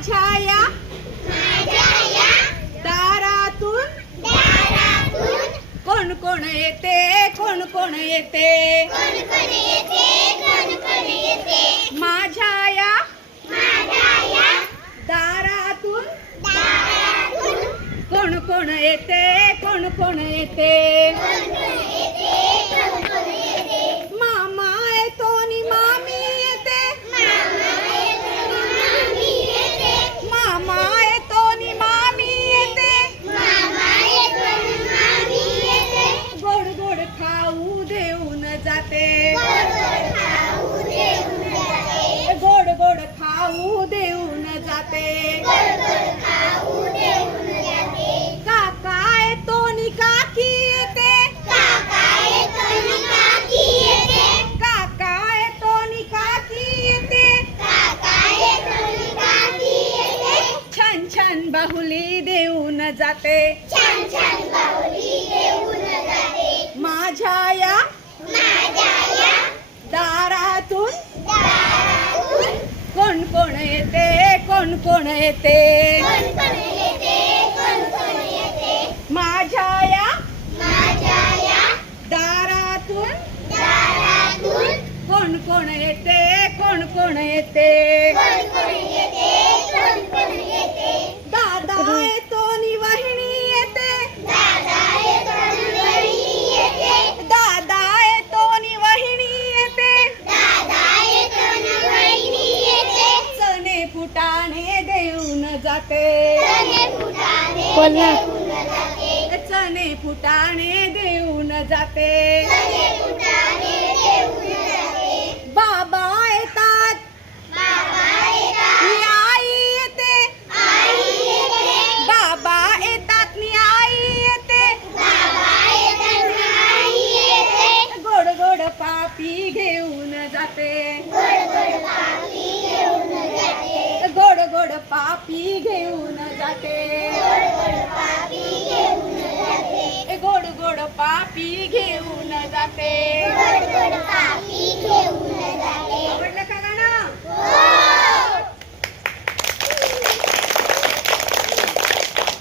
माझ्या या दारातून कोण कोण येते? कोण कोण येते? माझ्या या दारातून कोण कोण येते? कोण कोण येते? देऊन जाते। गोड गोड खाऊ देऊन जाते। काका येतो आणि काकी येते। काका येतो आणि काकी येते। छान छान बाहुली देऊन जाते। छान छान बाहुली देऊन जाते माझ्या या माझ्या या दारातून दारातून कोण कोण येते कोण कोण येते? कोण कोण येते? कोण कोण येते? माझ्या या दारातून कोण कोण येते? कोण कोण येते? देऊन जाते. चणे फुटाणे. देऊन जाते. बाबा येतात. बाबा येतात. मी आई येते. बाबा येतात मी आई येते. गोड गोड पापी घेऊन जाते. पापी घेऊन जाते. गोड गोड पापी घेऊन जाते.